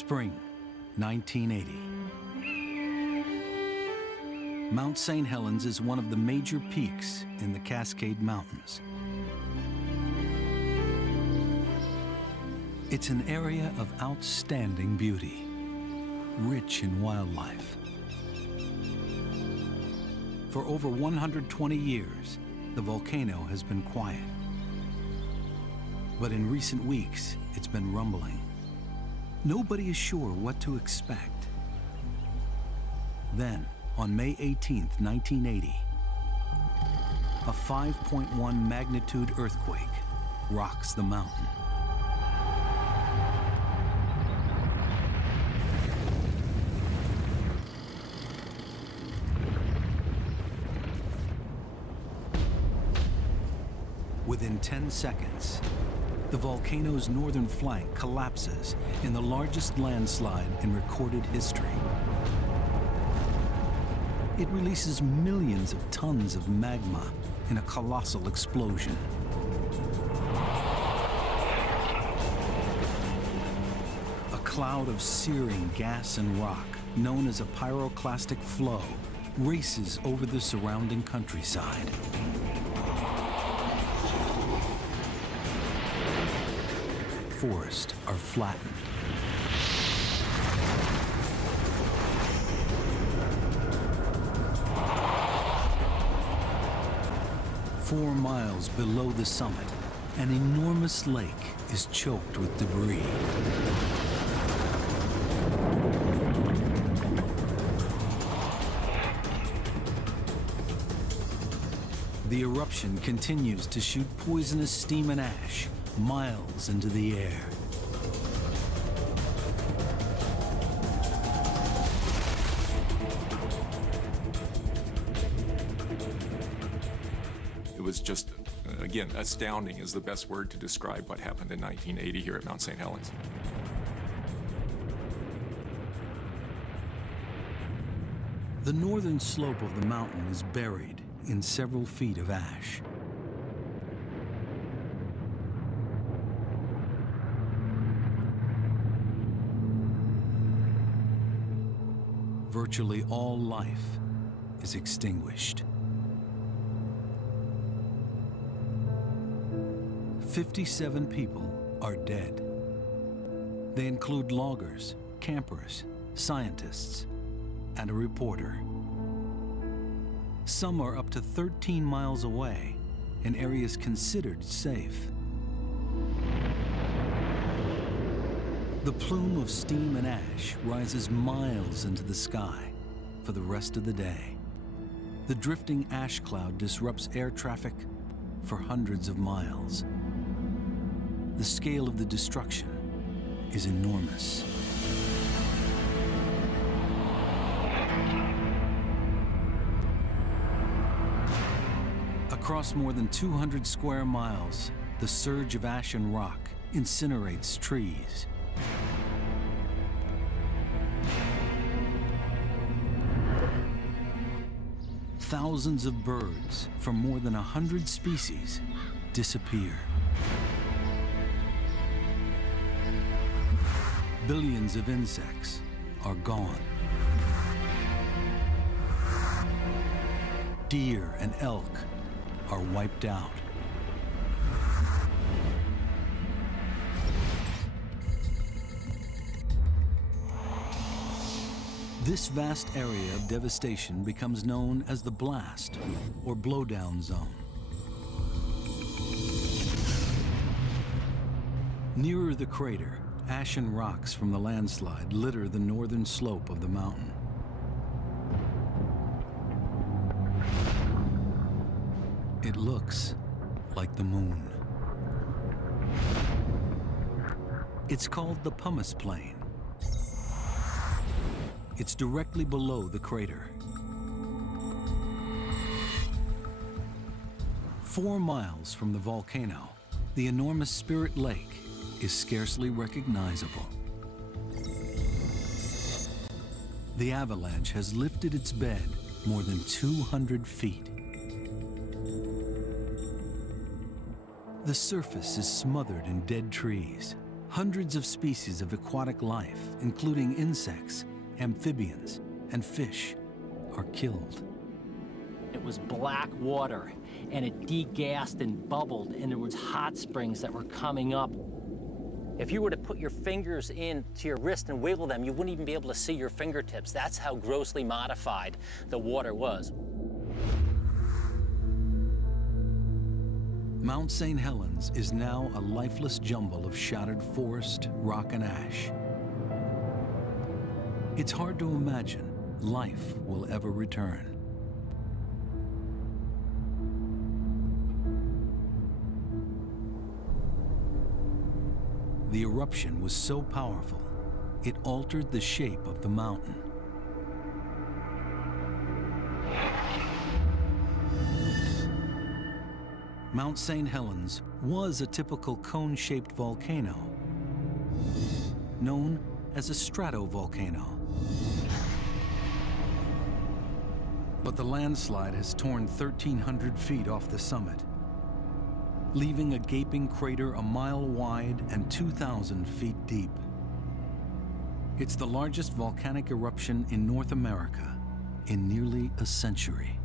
Spring, 1980. Mount St. Helens is one of the major peaks in the Cascade Mountains. It's an area of outstanding beauty, rich in wildlife. For over 120 years, the volcano has been quiet. But in recent weeks, it's been rumbling. Nobody is sure what to expect. Then, on May 18th, 1980, a 5.1 magnitude earthquake rocks the mountain. Within 10 seconds, the volcano's northern flank collapses in the largest landslide in recorded history. It releases millions of tons of magma in a colossal explosion. A cloud of searing gas and rock, known as a pyroclastic flow, races over the surrounding countryside. Forests are flattened. Four miles below the summit, an enormous lake is choked with debris. The eruption continues to shoot poisonous steam and ash miles into the air. It was just, again, astounding is the best word to describe what happened in 1980 here at Mount St. Helens. The northern slope of the mountain is buried in several feet of ash. Virtually all life is extinguished. 57 people are dead. They include loggers, campers, scientists, and a reporter. Some are up to 13 miles away in areas considered safe. The plume of steam and ash rises miles into the sky for the rest of the day. The drifting ash cloud disrupts air traffic for hundreds of miles. The scale of the destruction is enormous. Across more than 200 square miles, the surge of ash and rock incinerates trees. Thousands of birds from more than 100 species disappear. Billions of insects are gone. Deer and elk are wiped out. This vast area of devastation becomes known as the blast or blowdown zone. Nearer the crater, ash and rocks from the landslide litter the northern slope of the mountain. It looks like the moon. It's called the pumice plain. It's directly below the crater. 4 miles from the volcano, the enormous Spirit Lake is scarcely recognizable. The avalanche has lifted its bed more than 200 feet. The surface is smothered in dead trees, Hundreds of species of aquatic life, including insects, amphibians, and fish, are killed. It was black water, and it degassed and bubbled, and there was hot springs that were coming up. If you were to put your fingers into your wrist and wiggle them, you wouldn't even be able to see your fingertips. That's how grossly modified the water was. Mount St. Helens is now a lifeless jumble of shattered forest, rock, and ash. It's hard to imagine life will ever return. The eruption was so powerful, it altered the shape of the mountain. Mount St. Helens was a typical cone-shaped volcano, known as a stratovolcano. But the landslide has torn 1,300 feet off the summit, leaving a gaping crater a mile wide and 2,000 feet deep. It's the largest volcanic eruption in North America in nearly a century.